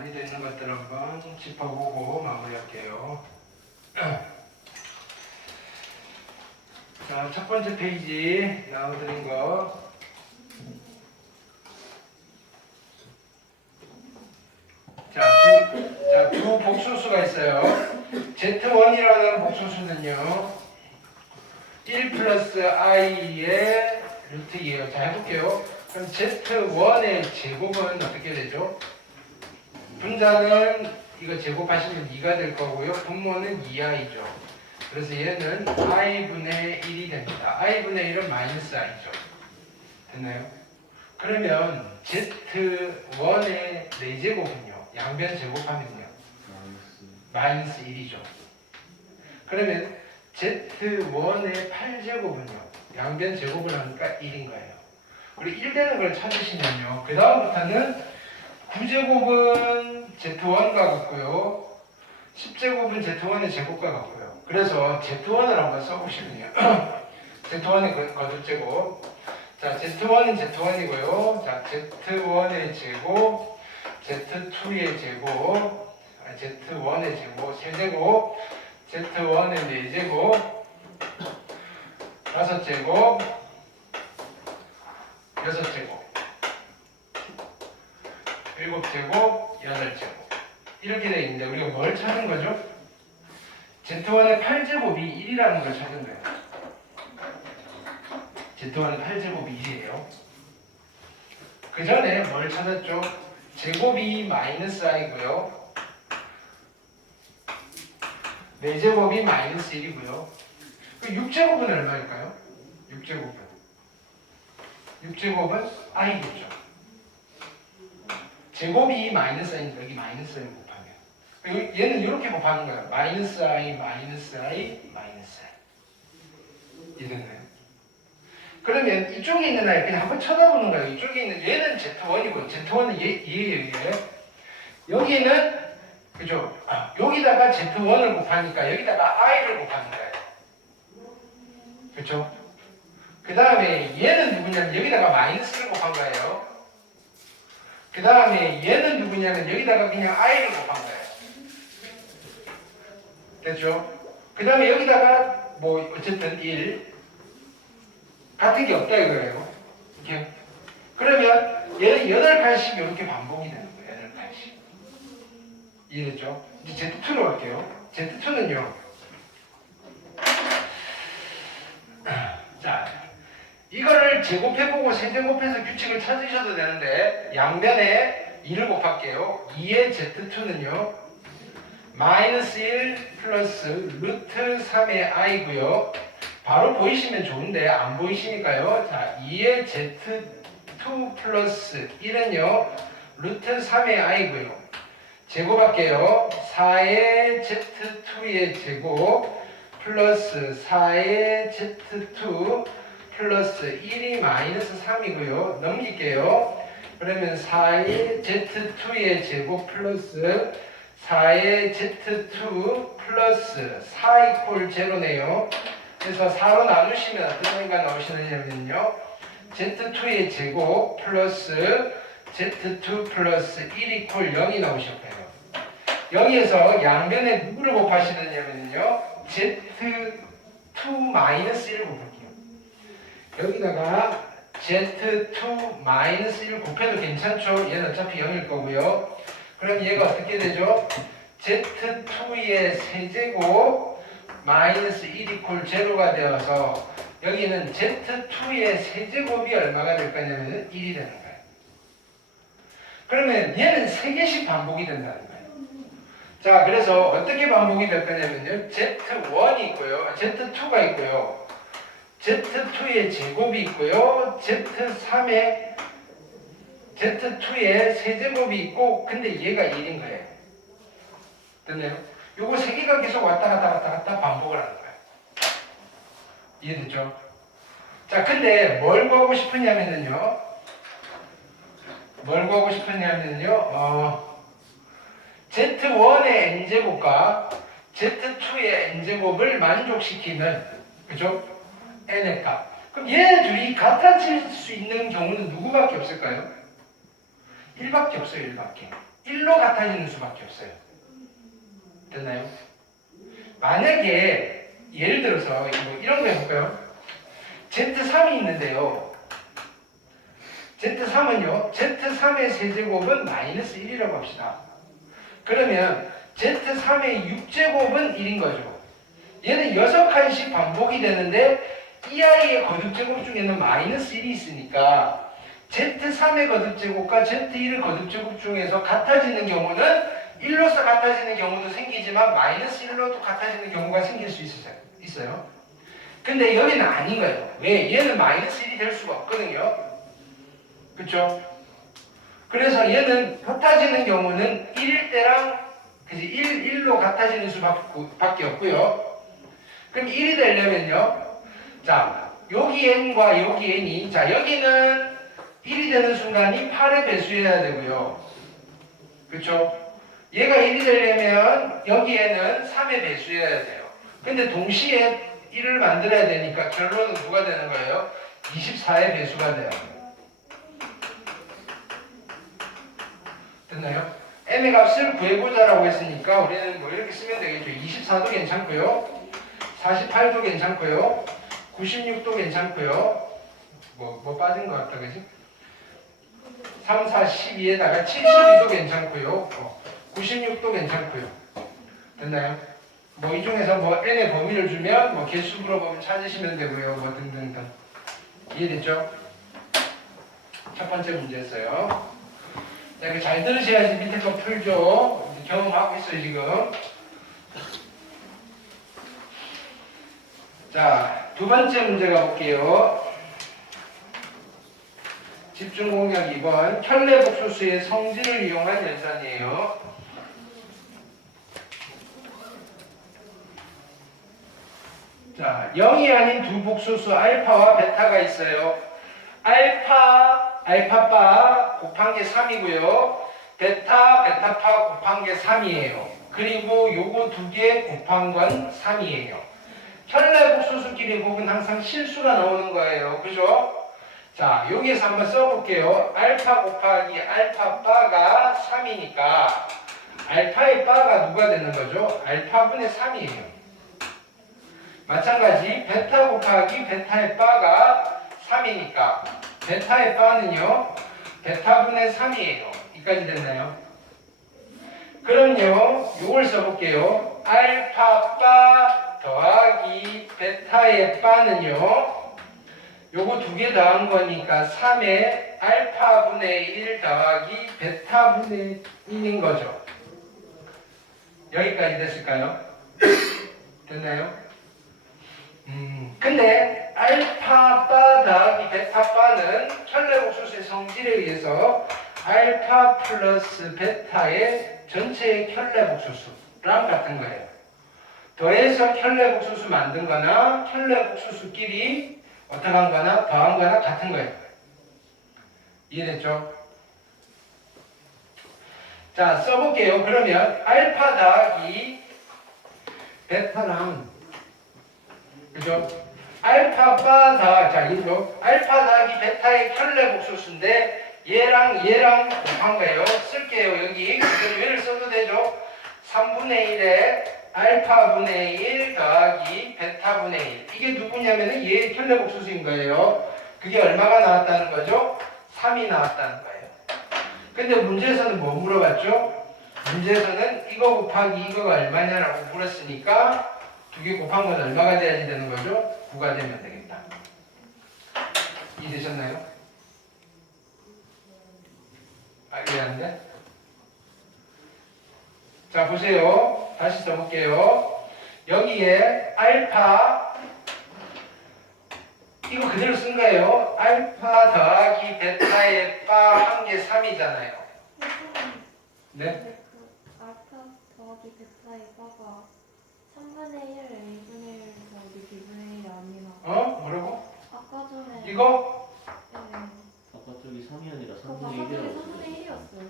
마무리되어 있는 것들 한번 짚어보고 마무리할게요. 자, 첫 번째 페이지 나눠드린 거. 두 복소수가 있어요. Z1이라는 복소수는요, 1 플러스 i의 루트이에요. 자, 해볼게요. 그럼 Z1의 제곱은 어떻게 되죠? 분자는 이거 제곱하시면 2가 될 거고요. 분모는 2i죠. 그래서 얘는 i분의 1이 됩니다. i분의 1은 마이너스 i죠. 됐나요? 그러면 Z1의 4제곱은요. 양변 제곱하면요. 마이너스 1이죠. 그러면 Z1의 8제곱은요. 양변 제곱을 하니까 1인 거예요. 우리 1 되는 걸 찾으시면요. 그 다음부터는 9제곱은 Z1과 같고요. 10제곱은 Z1의 제곱과 같고요. 그래서 Z1을 한번 써보시면요. Z1의 거듭제곱. 자, Z1은 Z1이고요. 자, Z1의 제곱, Z2의 제곱, Z1의 제곱, 3제곱, Z1의 4제곱, 5제곱, 6제곱, 7제곱, 8제곱. 이렇게 되어 있는데 우리가 뭘 찾은 거죠? Z1의 8제곱이 1이라는 걸 찾은 거예요. Z1의 8제곱이 1이에요. 그 전에 뭘 찾았죠? 제곱이 마이너스 i고요. 4제곱이 마이너스 1이고요. 6제곱은 얼마일까요? 6제곱은 i겠죠. 제곱이 마이너스 i니까 여기 마이너스 i 곱하면 얘는 이렇게 곱하는 거예요. 마이너스 i, 마이너스 i, 마이너스 i. 이해됐나요? 그러면 이쪽에 있는 아이 그냥 한번 쳐다보는 거예요. 이쪽에 있는 얘는 Z1이고 Z1은 얘예요. 여기는 그죠? 여기다가 Z1을 곱하니까 여기다가 i를 곱하는 거예요. 그렇죠? 그 다음에 얘는 누구냐면 여기다가 마이너스를 곱한 거예요. 그 다음에 얘는 누구냐면 여기다가 그냥 i를 곱한 거예요. 됐죠? 그 다음에 여기다가 뭐 어쨌든 1 같은 게 없다 이거예요. 이렇게. 그러면 얘는 8칸씩 이렇게 반복이 되는 거예요. 8칸씩. 이해됐죠? 이제 Z2로 갈게요. Z2는요. 자, 이거를 제곱해보고 세제곱해서 규칙을 찾으셔도 되는데 양변에 2를 곱할게요. 2의 Z2는요. 마이너스 1 플러스 루트 3의 i고요. 바로 보이시면 좋은데 안 보이시니까요. 자, 2의 Z2 플러스 1은요. 루트 3의 i고요. 제곱할게요. 4의 Z2의 제곱 플러스 4의 Z2 플러스 1이 마이너스 3이고요. 넘길게요. 그러면 4의 Z2의 제곱 플러스 4의 Z2 플러스 4 이퀄 제로네요. 그래서 4로 나누시면 어떤 의미가 나오시느냐면요. Z2의 제곱 플러스 Z2 플러스 1 이퀄 0이 나오실 거예요. 여기에서 양변에 누구를 곱하시느냐면요. Z2 마이너스 1을 곱할게요. 여기다가 Z2 마이너스 1 곱해도 괜찮죠? 얘는 어차피 0일 거고요. 그럼 얘가 어떻게 되죠? Z2의 세제곱 마이너스 1 이퀄 제로가 되어서 여기는 Z2의 세제곱이 얼마가 될 거냐면 1이 되는 거예요. 그러면 얘는 3개씩 반복이 된다는 거예요. 자, 그래서 어떻게 반복이 될 거냐면요. Z1이 있고요. Z2가 있고요. Z2의 제곱이 있고요. Z2의 세제곱이 있고 근데 얘가 1인 거예요. 됐나요? 요거 3개가 계속 왔다 갔다 반복을 하는 거예요. 이해됐죠? 자, 근데 뭘 구하고 싶으냐면요. Z1의 n제곱과 Z2의 n제곱을 만족시키는, 그죠? n의 값. 그럼 얘 둘이 같아질 수 있는 경우는 누구밖에 없을까요? 1밖에 없어요. 1밖에. 1로 같아지는 수밖에 없어요. 됐나요? 만약에 예를 들어서 뭐 이런 거 해볼까요? Z3이 있는데요. Z3은요. Z3의 세제곱은 마이너스 1이라고 합시다. 그러면 Z3의 6제곱은 1인 거죠. 얘는 6칸씩 반복이 되는데 이 아이의 거듭제곱 중에는 마이너스 1이 있으니까 Z3의 거듭제곱과 Z1의 거듭제곱 중에서 같아지는 경우는 1로서 같아지는 경우도 생기지만 마이너스 1로도 같아지는 경우가 생길 수 있어요. 근데 여기는 아닌 거예요. 왜? 얘는 마이너스 1이 될 수가 없거든요. 그쵸? 그래서 얘는 같아지는 경우는 1일 때랑 그치? 1로 같아지는 수밖에 없고요. 그럼 1이 되려면요. 자, 여기 n과 여기 n이 자 여기는 1이 되는 순간이 8의 배수여야 되고요. 그쵸? 얘가 1이 되려면 여기에는 3의 배수여야 돼요. 근데 동시에 1을 만들어야 되니까 결론은 누가 되는 거예요? 24의 배수가 돼요. 됐나요? n의 값을 구해보자라고 했으니까 우리는 뭐 이렇게 쓰면 되겠죠. 24도 괜찮고요. 48도 괜찮고요. 96도 괜찮고요. 뭐 빠진 것 같다, 그지? 3, 4, 12에다가 72도 괜찮고요. 96도 괜찮고요. 됐나요? 뭐 이 중에서 뭐 n의 범위를 주면 뭐 개수 물어보면 찾으시면 되고요. 뭐 등등등. 이해됐죠? 첫 번째 문제였어요. 자, 이거 잘 들으셔야지 밑에 거 풀죠. 경험하고 있어요, 지금. 자, 두 번째 문제 가볼게요. 집중공략 2번. 켤레복소수의 성질을 이용한 연산이에요. 자, 0이 아닌 두 복소수 알파와 베타가 있어요. 알파바 곱한 게 3이고요. 베타파 곱한 게 3이에요. 그리고 요거 두 개 곱한 건 3이에요. 켤레복소수끼리 곱은 항상 실수가 나오는 거예요. 그죠? 자, 여기에서 한번 써볼게요. 알파 곱하기 알파바가 3이니까 알파의 바가 누가 되는 거죠? 알파분의 3이에요. 마찬가지 베타 곱하기 베타의 바가 3이니까 베타의 바는요 베타분의 3이에요. 이까지 됐나요? 그럼요 요걸 써볼게요. 알파바 더하기 베타의 바는요 요거 두 개 더한 거니까 3의 알파분의 1 더하기 베타분의 1인 거죠. 여기까지 됐을까요? 됐나요? 근데 알파바 더하기 베타바는 켤레복소수의 성질에 의해서 알파 플러스 베타의 전체의 켤레복소수랑 같은 거예요. 더해서 켤레복소수 만든 거나 켤레복소수끼리 어떻게 한 거나 더한 거나 같은 거예요. 이해됐죠? 자, 써볼게요. 그러면 알파 더하기 베타랑 그죠? 알파바 자, 이죠? 알파 더하기 베타의 켤레복소수인데 얘랑 곱한 거예요. 쓸게요. 여기 얘를 써도 되죠? 3분의 1에 알파분의 1 더하기 베타분의 1 이게 누구냐면은 얘의 켤레복소수인 거예요. 그게 얼마가 나왔다는 거죠? 3이 나왔다는 거예요. 근데 문제에서는 뭐 물어봤죠? 문제에서는 이거 곱하기 이거가 얼마냐라고 물었으니까 두 개 곱한 건 얼마가 돼야지 되는 거죠? 9가 되면 되겠다. 이해되셨나요? 이해하는데? 자, 보세요. 다시 써볼게요. 여기에 알파 이거 그대로 쓴 거예요. 알파 더하기 베타의 바 한 개 3이잖아요. 네? 알파 더하기 베타의 바가 3분의 1 A분의 1 더하기 B분의 1이 아니라 뭐라고? 아까 전에 이거? 네. 아까 저기 3이 아니라 그거 3분의 아까 전에 1이라고 3분의 1이었어요.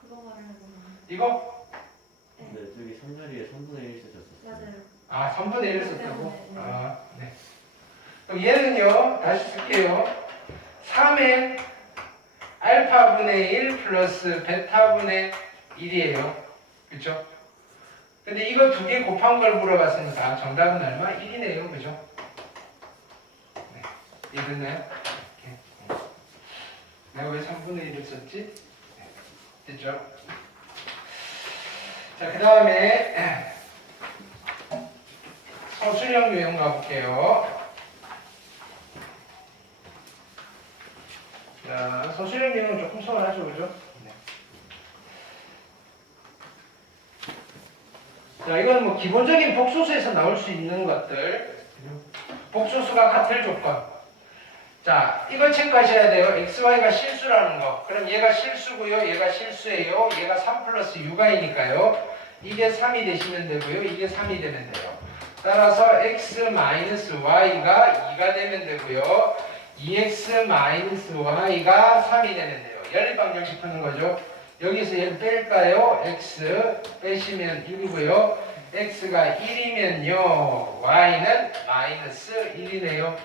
그거 말하는 이거? 네, 저기 3자리에 3분의 1 쓰셨어요. 맞아요. 3분의 1을 썼다고? 네. 네. 그럼 얘는요, 다시 쓸게요. 3의 알파분의 1 플러스 베타분의 1이에요. 그쵸? 근데 이거 두 개 곱한 걸 물어봤으니까 정답은 얼마? 1이네요. 그죠? 네. 이해됐나요? 내가 왜 3분의 1을 썼지? 네. 됐죠? 자, 그 다음에 서술형 유형 가볼게요. 자, 서술형 유형은 조금 서운하죠, 그죠? 네. 자, 이건 뭐 기본적인 복소수에서 나올 수 있는 것들. 복소수가 같을 조건. 자, 이걸 체크하셔야 돼요. XY가 실수라는 거. 그럼 얘가 실수고요. 얘가 실수예요. 얘가 3 플러스 U가이니까요. 이게 3이 되시면 되고요. 이게 3이 되면 돼요. 따라서 X 마이너스 Y가 2가 되면 되고요. 2X 마이너스 Y가 3이 되면 돼요. 연립방정식 푸는 거죠. 여기서 얘를 뺄까요? X 빼시면 1이고요. X가 1이면요. Y는 마이너스 1이네요.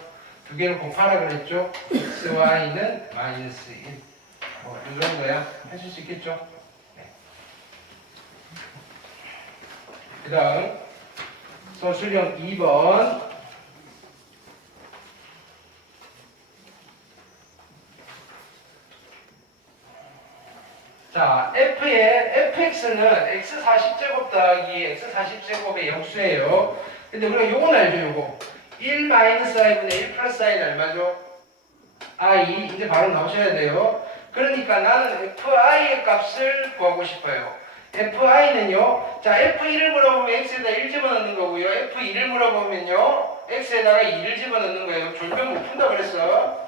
두 개를 곱하라 그랬죠? X, Y는 마이너스 1. 뭐, 이 정도야. 하실 수 있겠죠? 네. 그 다음, 서술형 2번. 자, fx는 x 40제곱 더하기 x 40제곱의 역수예요. 근데 우리가 요건 알죠, 요거. 1 마이너스 i분의 1 플러스 i는 얼마죠? i. 이제 바로 나오셔야 돼요. 그러니까 나는 fi의 값을 구하고 싶어요. fi는요, 자, f1을 물어보면 x에다 1 집어넣는 거고요. f2를 물어보면요, x에다가 2를 집어넣는 거예요. 졸면 못 푼다 그랬어.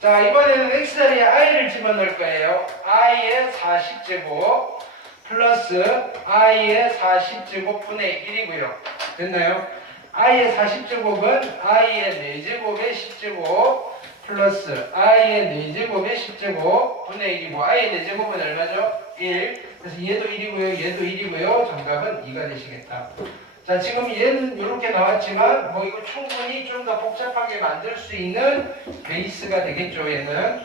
자, 이번에는 x 자리에 i를 집어넣을 거예요. i의 40제곱 플러스 i의 40제곱 분의 1이고요. 됐나요? i의 40제곱은 i의 4제곱의 10제곱 플러스 i의 4제곱의 10제곱 분의 1이고 i의 4제곱은 얼마죠? 1. 그래서 얘도 1이고요. 얘도 1이고요. 정답은 2가 되시겠다. 자, 지금 얘는 이렇게 나왔지만 뭐 이거 충분히 좀 더 복잡하게 만들 수 있는 베이스가 되겠죠, 얘는.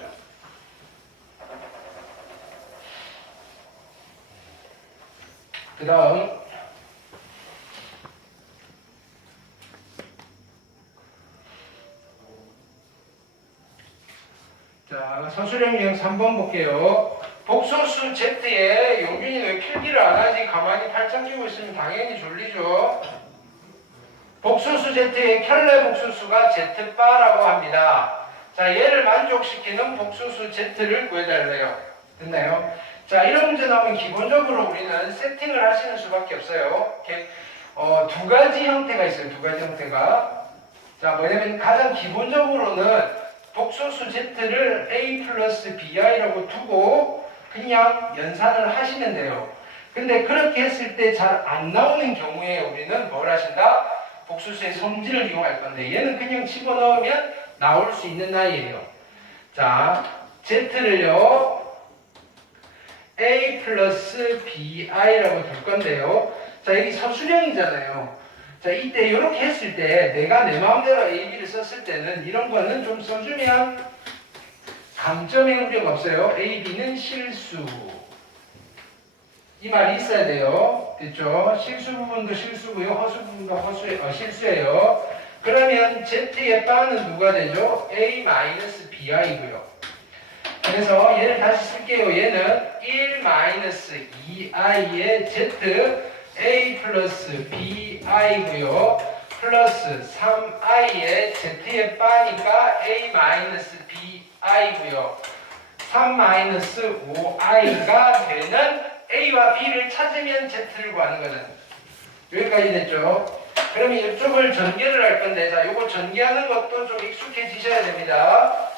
그 다음 자, 서술형 유형 3번 볼게요. 복소수 Z에 용균이 왜 필기를 안 하지? 가만히 팔짱 끼고 있으면 당연히 졸리죠. 복소수 Z의 켤레 복소수가 Z바라고 합니다. 자, 얘를 만족시키는 복소수 Z를 구해달래요. 됐나요? 자, 이런 문제 나오면 기본적으로 우리는 세팅을 하시는 수밖에 없어요. 이렇게 두 가지 형태가 있어요. 두 가지 형태가. 자, 뭐냐면 가장 기본적으로는 복소수 Z를 A 플러스 BI라고 두고 그냥 연산을 하시면 돼요. 근데 그렇게 했을 때 잘 안 나오는 경우에 우리는 뭘 하신다? 복소수의 성질을 이용할 건데 얘는 그냥 집어넣으면 나올 수 있는 나이에요. 자, Z를요 A 플러스 BI라고 둘 건데요. 자, 여기 서술형이잖아요. 자, 이때 이렇게 했을 때 내가 내 마음대로 A, B를 썼을 때는 이런 거는 좀 써주면 감점의 우려가 없어요. A, B는 실수. 이 말이 있어야 돼요. 됐죠? 실수 부분도 실수고요. 허수 부분도 실수예요. 그러면 Z의 바는 누가 되죠? A-BI고요. 그래서 얘를 다시 쓸게요. 얘는 1-2i의 Z A 플러스 BI고요. 플러스 3i의 Z의 바니까 A-BI고요. 3-5i가 되는 A와 B를 찾으면 Z를 구하는 거는 여기까지 됐죠? 그러면 이쪽을 전개를 할 건데, 자, 요거 전개하는 것도 좀 익숙해지셔야 됩니다.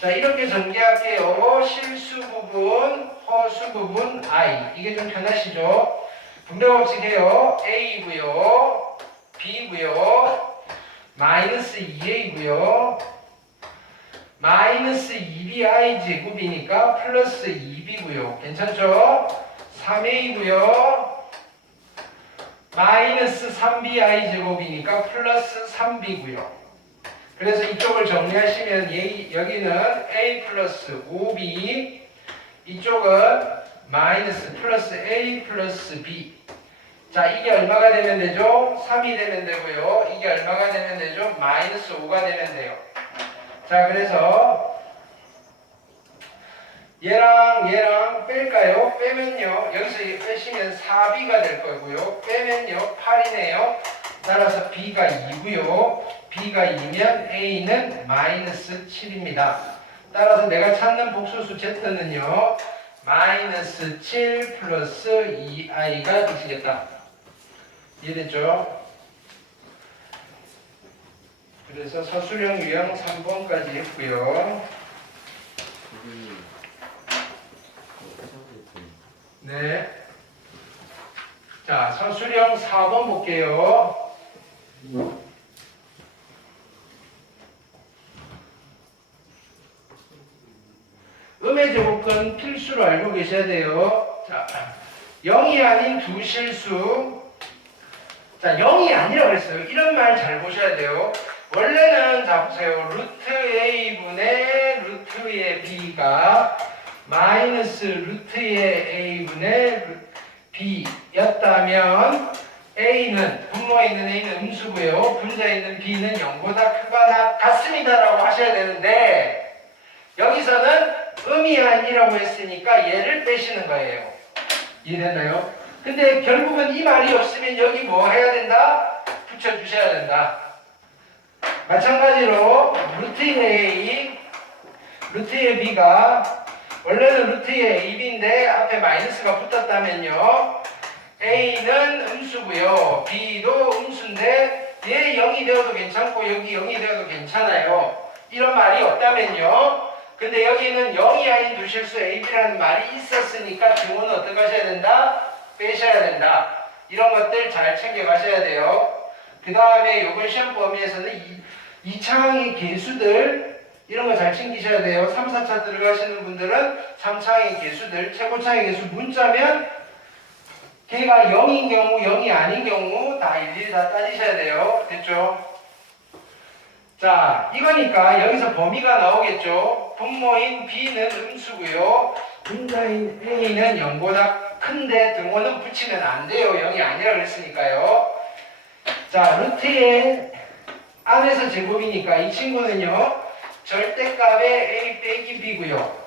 자, 이렇게 전개할게요. 실수 부분, 허수 부분, I. 이게 좀 편하시죠? 분배법칙 해요. A고요, B고요, 마이너스 2A고요, 마이너스 2BI 제곱이니까 플러스 2B고요. 괜찮죠? 3A고요. 마이너스 3BI 제곱이니까 플러스 3B고요. 그래서 이쪽을 정리하시면 여기는 A 플러스 5B 이쪽은 마이너스 플러스 A 플러스 B. 자, 이게 얼마가 되면 되죠? 3이 되면 되고요. 이게 얼마가 되면 되죠? 마이너스 5가 되면 돼요. 자, 그래서 얘랑 뺄까요? 빼면요. 여기서 빼시면 4B가 될 거고요. 빼면요. 8이네요. 따라서 B가 2고요. B가 2면 A는 마이너스 7입니다. 따라서 내가 찾는 복소수 Z는요. 마이너스 7 플러스 2i가 되시겠다. 이해됐죠? 그래서 서술형 유형 3번까지 했고요. 네. 자, 서술형 4번 볼게요. 음의 제곱근 필수로 알고 계셔야 돼요. 자, 0이 아닌 두 실수. 자, 0이 아니라 그랬어요. 이런 말 잘 보셔야 돼요. 원래는 자 보세요. 루트 a분의 루트의 b가 마이너스 루트의 a분의 b였다면 a는 분모에 있는 a는 음수고요. 분자에 있는 b는 0보다 크거나 같습니다라고 하셔야 되는데 여기서는 음이 아니라고 했으니까 얘를 빼시는 거예요. 이해됐나요? 근데 결국은 이 말이 없으면 여기 뭐 해야 된다? 붙여주셔야 된다. 마찬가지로 루트의 A, 루트의 B가 원래는 루트의 AB인데 앞에 마이너스가 붙었다면요. A는 음수고요. B도 음수인데 얘 0이 되어도 괜찮고 여기 0이 되어도 괜찮아요. 이런 말이 없다면요. 근데 여기는 0이 아닌 두 실수 AB라는 말이 있었으니까 증오는 어떻게 하셔야 된다? 빼셔야 된다. 이런 것들 잘 챙겨가셔야 돼요. 그 다음에 이번 시험 범위에서는 2차항의 개수들 이런 거 잘 챙기셔야 돼요. 3, 4차 들어가시는 분들은 3차항의 개수들, 최고차의 개수 문자면 걔가 0인 경우, 0이 아닌 경우 다 일일이 다 따지셔야 돼요. 됐죠? 자, 이거니까 여기서 범위가 나오겠죠. 분모인 B는 음수고요. 분자인 A는 0보다 큰데 등호는 붙이면 안 돼요. 0이 아니라 그랬으니까요. 자, 루트의 안에서 제곱이니까 이 친구는요. 절대값의 A 빼기 B고요.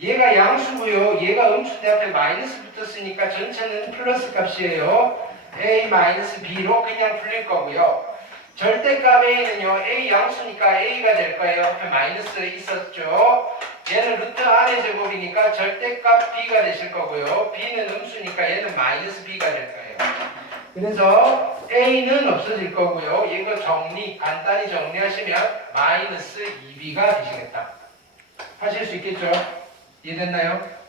얘가 양수고요. 얘가 음수인데 앞에 마이너스 붙었으니까 전체는 플러스 값이에요. A 마이너스 B로 그냥 풀릴 거고요. 절대값 A는요. A 양수니까 A가 될 거예요. 앞에 마이너스 있었죠. 얘는 루트 안의 제곱이니까 절대값 B가 되실 거고요. B는 음수니까 얘는 마이너스 B가 될 거예요. 그래서 A는 없어질 거고요. 이거 간단히 정리하시면 마이너스 2B가 되시겠다. 하실 수 있겠죠? 이해됐나요?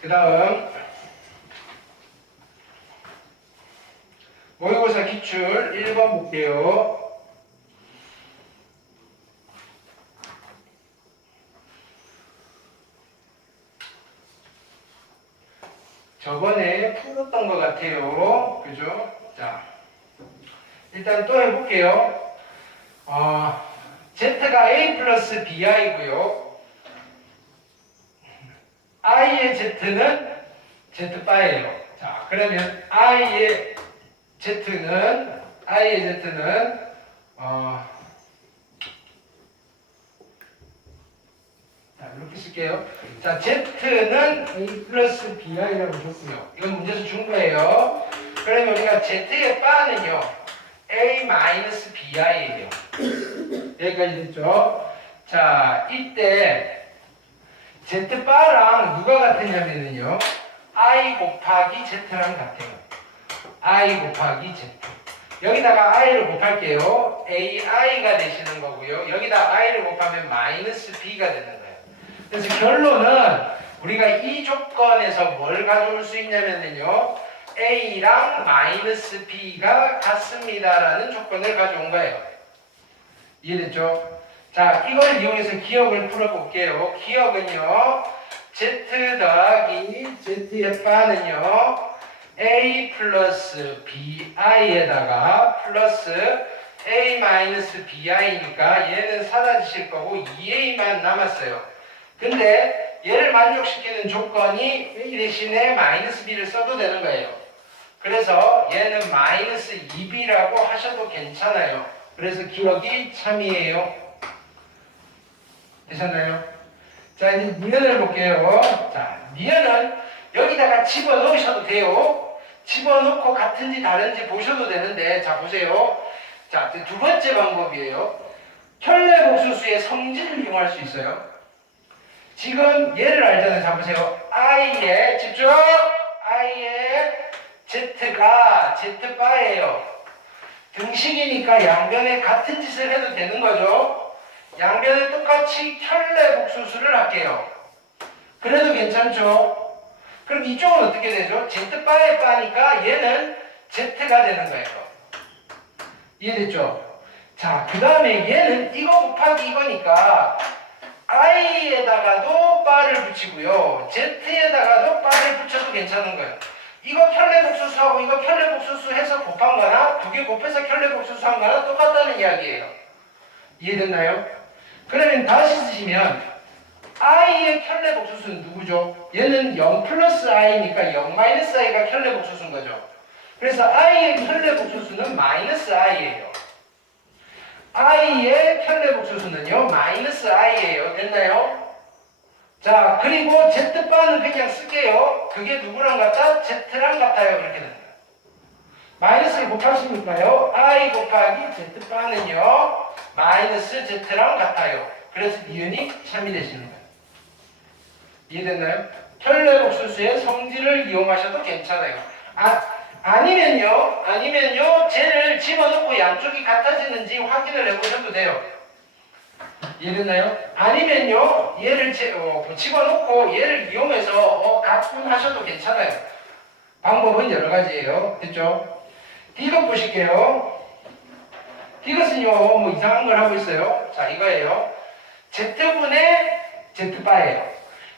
그 다음 모의고사 기출 1번 볼게요. 저번에 풀었던 것 같아요. 그죠? 자, 일단 또 해볼게요. Z가 A 플러스 BI고요. I의 Z는 Z바예요. 자, 그러면 I의 Z는 자, 이렇게 쓸게요. 자, Z는 A 플러스 BI라고 줬고요. 이건 문제에서 준 거예요. 그러면 우리가 Z의 바는요, A 마이너스 BI예요. 여기까지 됐죠? 자, 이때 Z바랑 누가 같으냐면요, I 곱하기 Z랑 같아요. I 곱하기 Z. 여기다가 I를 곱할게요. AI가 되시는 거고요. 여기다 I를 곱하면 마이너스 B가 되는 거예요. 그래서 결론은 우리가 이 조건에서 뭘 가져올 수 있냐면요, A랑 마이너스 B가 같습니다라는 조건을 가져온 거예요. 이해됐죠? 자, 이걸 이용해서 기억을 풀어볼게요. 기억은요, Z 더하기 Z의 바는요, A 플러스 BI에다가 플러스 a-bi니까 얘는 사라지실 거고 2a만 남았어요. 근데 얘를 만족시키는 조건이 a 대신에 마이너스 b를 써도 되는 거예요. 그래서 얘는 마이너스 2b라고 하셔도 괜찮아요. 그래서 기억이 참이에요. 되셨나요? 자, 이제 니은을 볼게요. 자, 니은은 여기다가 집어넣으셔도 돼요. 집어넣고 같은지 다른지 보셔도 되는데, 자, 보세요. 자, 두 번째 방법이에요. 켤레복수수의 성질을 이용할 수 있어요. 지금 얘를 알잖아요. 자, 보세요. i의, 집중! i의 z가 z바예요. 등식이니까 양변에 같은 짓을 해도 되는 거죠. 양변에 똑같이 켤레복수수를 할게요. 그래도 괜찮죠? 그럼 이쪽은 어떻게 되죠? z바의 바니까 얘는 z가 되는 거예요. 이해됐죠? 자, 그 다음에 얘는 이거 곱하기 이거니까 i에다가도 바를 붙이고요. z에다가도 바를 붙여도 괜찮은 거예요. 이거 켤레복수수하고 이거 켤레복수수 해서 곱한 거나 두 개 곱해서 켤레복수수 한 거나 똑같다는 이야기예요. 이해됐나요? 그러면 다시 쓰시면 i의 켤레복수수는 누구죠? 얘는 0 플러스 i니까 0 마이너스 i가 켤레복수수인 거죠. 그래서 i의 켤레복수수는 마이너스 i예요. i의 켤레복수수는요 마이너스 i예요. 됐나요? 자, 그리고 z바는 그냥 쓸게요. 그게 누구랑 같다? z랑 같아요. 이렇게 됩니다. 마이너스에 곱하시니까요 i 곱하기 z바는요 마이너스 z랑 같아요. 그래서 니은이 참이 되시는 거예요. 이해됐나요? 켤레복수수의 성질을 이용하셔도 괜찮아요. 아니면요 쟤를 집어넣고 양쪽이 같아지는지 확인을 해보셔도 돼요. 이해됐나요? 아니면요 얘를 집어넣고 얘를 이용해서 가끔 하셔도 괜찮아요. 방법은 여러 가지예요. 됐죠? 디귿 보실게요. 디귿은요 뭐 이상한 걸 하고 있어요. 자, 이거예요. z분의 z바예요.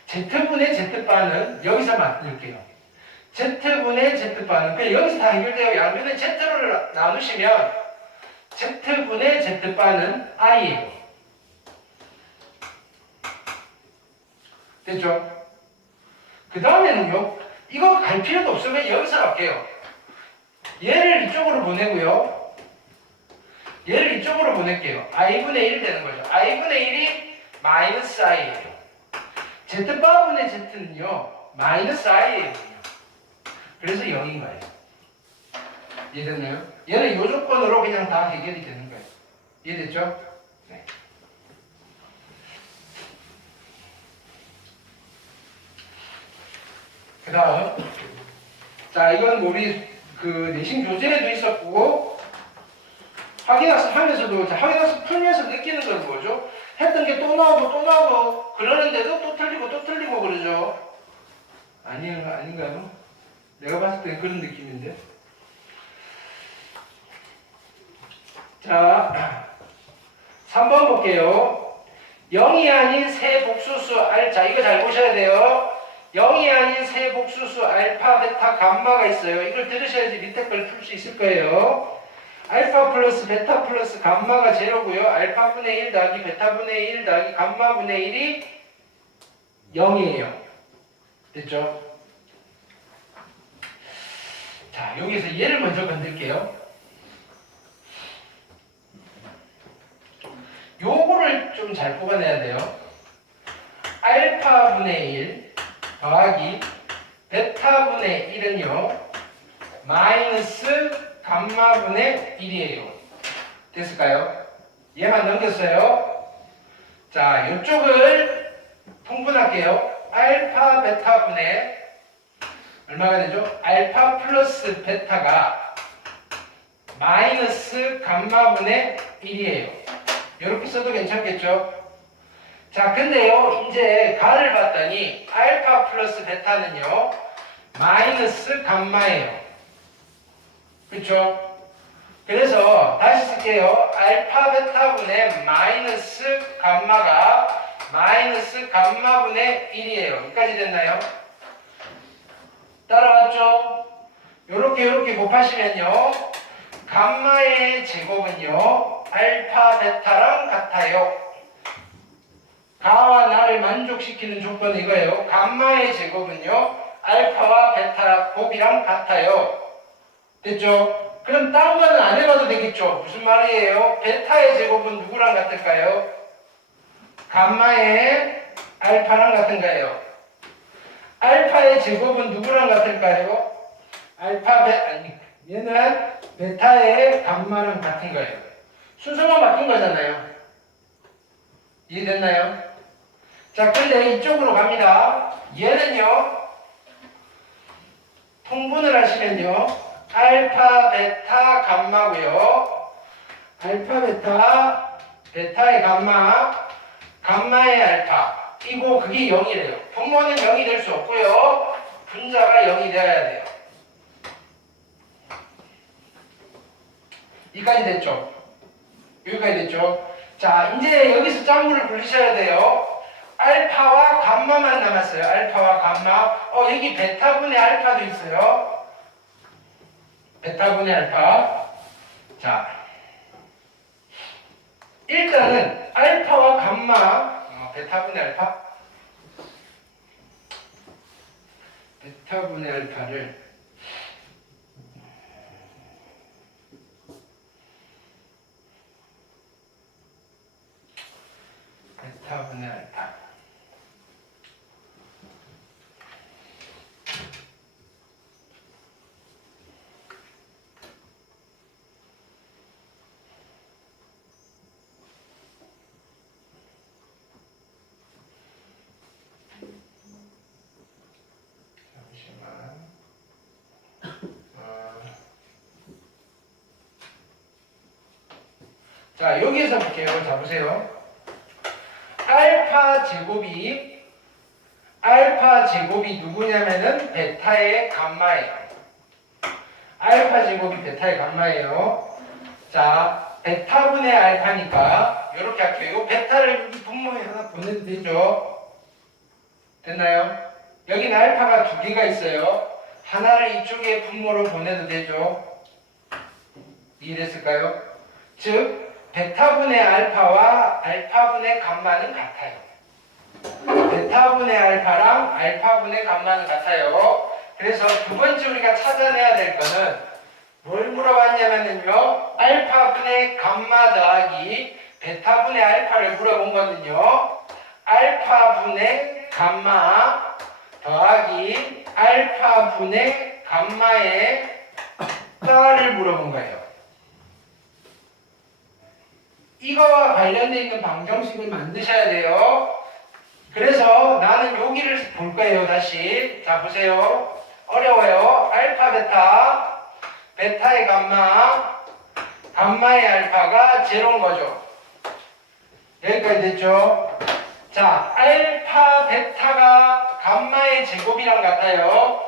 z분의 z바는 여기서 만들게요. z분의 z바는 그냥 여기서 다 해결돼요. 양변에 z를 나누시면 z분의 z바는 i예요. 됐죠? 그 다음에는요 이거 갈 필요도 없으면 여기서 갈게요. 얘를 이쪽으로 보내고요 얘를 이쪽으로 보낼게요. i분의 1 되는 거죠. i분의 1이 마이너스 i예요. z바분의 z는요 마이너스 i예요. 그래서 0인 거예요. 이해됐나요? 얘는 이 조건으로 그냥 다 해결이 되는 거예요. 이해됐죠? 네. 그 다음, 자, 이건 우리 그 내신 교재에도 있었고, 확인학습 하면서도, 확인학습 풀면서 느끼는 건 뭐죠? 했던 게 또 나오고, 그러는데도 또 틀리고 그러죠? 아닌가요? 내가 봤을 때 그런 느낌인데. 자, 3번 볼게요. 0이 아닌 세 복수수 R, 자, 이거 잘 보셔야 돼요. 0이 아닌 세 복수수 알파, 베타, 감마가 있어요. 이걸 들으셔야지 밑에 걸 풀 수 있을 거예요. 알파 플러스 베타 플러스 감마가 제로고요. 알파분의 1 더하기 베타분의 1 더하기 감마분의 1이 0이에요. 됐죠? 자, 여기서 얘를 먼저 건들게요. 요거를 좀 잘 뽑아내야 돼요. 알파분의 1 더하기 베타분의 1은요 마이너스 감마분의 1이에요. 됐을까요? 얘만 넘겼어요. 자, 이쪽을 통분할게요. 알파 베타분의 얼마가 되죠? 알파 플러스 베타가 마이너스 감마분의 1이에요. 이렇게 써도 괜찮겠죠? 자, 근데요, 이제 가를 봤더니 알파 플러스 베타는요, 마이너스 감마예요. 그렇죠? 그래서 다시 쓸게요. 알파 베타분의 마이너스 감마가 마이너스 감마분의 1이에요. 여기까지 됐나요? 따라왔죠? 요렇게 곱하시면요, 감마의 제곱은요 알파 베타랑 같아요. 가와 나를 만족시키는 조건은 이거예요. 감마의 제곱은요 알파와 베타 곱이랑 같아요. 됐죠? 그럼 다른 거는 안 해봐도 되겠죠? 무슨 말이에요? 베타의 제곱은 누구랑 같을까요? 감마의 알파랑 같은가요? 알파의 제곱은 누구랑 같을까요? 아니 얘는 베타의 감마랑 같은 거예요. 순서만 바뀐 거잖아요. 이해됐나요? 자, 근데 이쪽으로 갑니다. 얘는요 통분을 하시면요 알파 베타 감마고요. 알파 베타 베타의 감마 감마의 알파 이거 그게 0이래요. 분모는 0이 될 수 없고요. 분자가 0이 되어야 돼요. 여기까지 됐죠? 여기까지 됐죠? 자, 이제 여기서 짱구를 굴리셔야 돼요. 알파와 감마만 남았어요. 알파와 감마. 여기 베타분의 알파도 있어요. 베타분의 알파. 자, 일단은 알파와 감마, 베타분의 알파. 베타분의 알파를 베타분의 알파. 잠시만. 자, 여기에서 볼게요. 자, 보세요. 알파 제곱이 누구냐면은 베타의 감마예요. 알파 제곱이 베타의 감마예요. 자, 베타분의 알파니까 이렇게 할게요. 이 베타를 여기 분모에 하나 보내도 되죠? 됐나요? 여기는 알파가 두 개가 있어요. 하나를 이쪽에 분모로 보내도 되죠? 이해됐을까요? 즉 베타분의 알파와 알파분의 감마는 같아요. 베타분의 알파랑 알파분의 감마는 같아요. 그래서 두 번째 우리가 찾아내야 될 거는 뭘 물어봤냐면요. 알파분의 감마 더하기 베타분의 알파를 물어본 거는요. 알파분의 감마 더하기 알파분의 감마의 따를 물어본 거예요. 이거와 관련되어 있는 방정식을 만드셔야 돼요. 그래서 나는 여기를 볼 거예요. 다시 자 보세요. 어려워요. 알파 베타 베타의 감마 감마의 알파가 제로인 거죠. 여기까지 됐죠? 자, 알파 베타가 감마의 제곱이랑 같아요.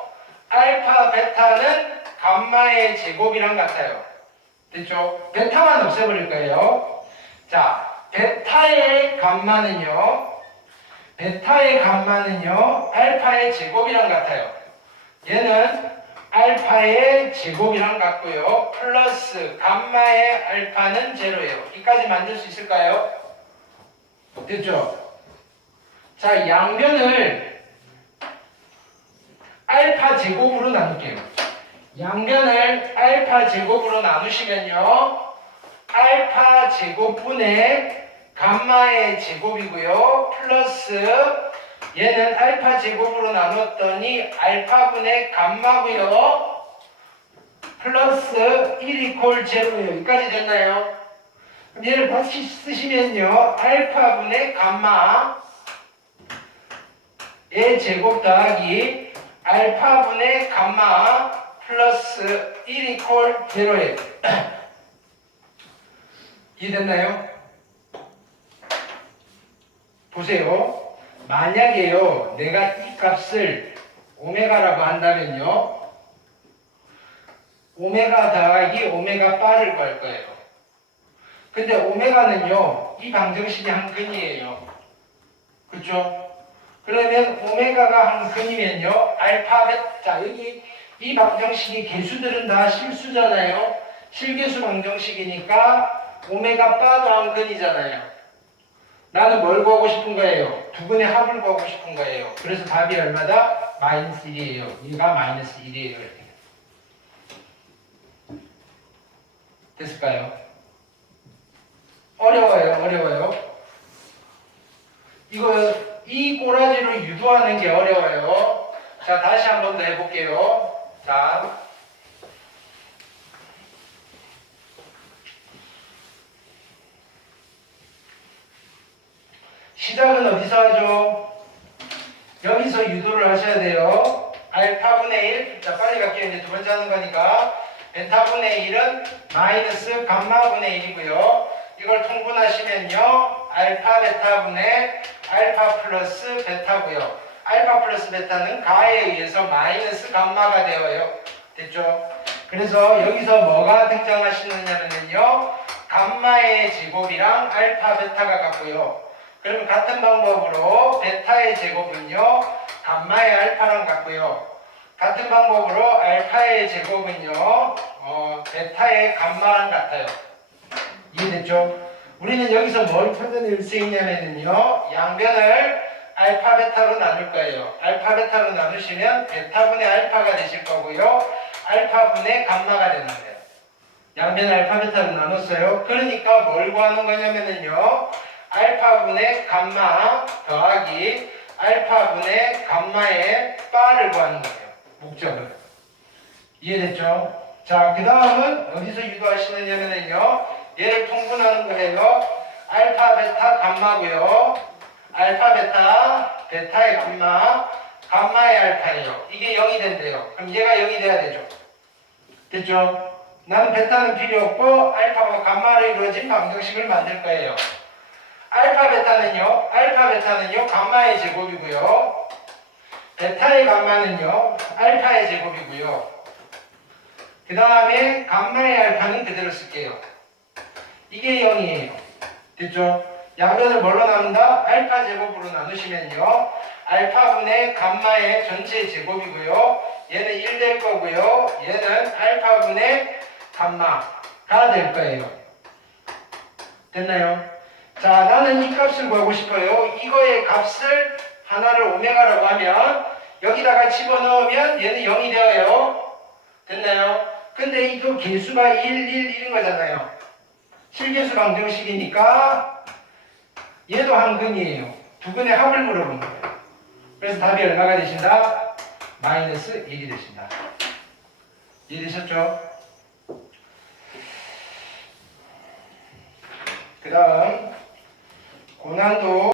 알파 베타는 감마의 제곱이랑 같아요. 됐죠? 베타만 없애버릴 거예요. 자, 베타의 감마는요 알파의 제곱이랑 같아요. 얘는 알파의 제곱이랑 같고요. 플러스 감마의 알파는 제로예요. 여기까지 만들 수 있을까요? 됐죠? 자, 양변을 알파 제곱으로 나눌게요. 양변을 알파 제곱으로 나누시면요. 알파 제곱분의 감마의 제곱이고요. 플러스 얘는 알파 제곱으로 나눴더니 알파분의 감마고요. 플러스 1 이퀄 제로예요. 여기까지 됐나요? 그럼 얘를 다시 쓰시면요. 알파분의 감마의 제곱 더하기 알파분의 감마 플러스 1 이퀄 제로예요. 이해됐나요? 보세요. 만약에요, 내가 이 값을 오메가라고 한다면요, 오메가 더하기 오메가 바를 구할 거예요. 근데 오메가는요, 이 방정식이 한 근이에요. 그쵸? 그러면 오메가가 한 근이면요, 알파 베타, 여기 이 방정식이 개수들은 다 실수잖아요. 실계수 방정식이니까 오메가 바도 한 근이잖아요. 나는 뭘 구하고 싶은 거예요? 두 근의 합을 구하고 싶은 거예요. 그래서 답이 얼마다? 마이너스 1이에요. 얘가 마이너스 1이에요. 이렇게. 됐을까요? 어려워요. 어려워요. 이 꼬라지로 유도하는 게 어려워요. 자, 다시 한 번 더 해볼게요. 자. 시작은 어디서 하죠? 여기서 유도를 하셔야 돼요. 알파분의 1. 자, 빨리 갈게요. 이제 두 번째 하는 거니까. 벤타분의 1은 마이너스 감마분의 1이고요. 이걸 통분하시면요. 알파 베타분의 알파 플러스 베타고요. 알파 플러스 베타는 가에 의해서 마이너스 감마가 되어요. 됐죠? 그래서 여기서 뭐가 등장하시느냐면요. 감마의 제곱이랑 알파 베타가 같고요. 그러면 같은 방법으로 베타의 제곱은요. 감마의 알파랑 같고요. 같은 방법으로 알파의 제곱은요. 베타의 감마랑 같아요. 이해됐죠? 우리는 여기서 뭘 표현을 쓰이냐면요. 양변을 알파 베타로 나눌 거예요. 알파 베타로 나누시면 베타분의 알파가 되실 거고요. 알파분의 감마가 되는 거예요. 양변을 알파 베타로 나눴어요. 그러니까 뭘 구하는 거냐면요. 알파분의 감마 더하기 알파분의 감마의 바를 구하는 거예요. 목적은. 이해됐죠? 자, 그 다음은 어디서 유도하시느냐면요. 얘를 통분하는 거예요. 알파 베타 감마고요. 알파 베타 베타의 감마 감마의 알파예요. 이게 0이 된대요. 그럼 얘가 0이 돼야 되죠. 됐죠? 나는 베타는 필요 없고 알파와 감마로 이루어진 방정식을 만들 거예요. 알파 베타는요 감마의 제곱이고요. 베타의 감마는요 알파의 제곱이고요. 그 다음에 감마의 알파는 그대로 쓸게요. 이게 0이에요. 됐죠? 양변을 뭘로 나눈다? 알파 제곱으로 나누시면요 알파분의 감마의 전체 제곱이고요. 얘는 1 될 거고요. 얘는 알파분의 감마가 될 거예요. 됐나요? 자, 나는 이 값을 구하고 싶어요. 이거의 값을 하나를 오메가라고 하면 여기다가 집어넣으면 얘는 0이 되어요. 됐나요? 근데 이거 개수가 1, 1, 1인 거잖아요. 실계수 방정식이니까 얘도 한 근이에요. 두 근의 합을 물어본 거예요. 그래서 답이 얼마가 되신다? 마이너스 1이 되신다. 이해되셨죠? 그 다음 고난도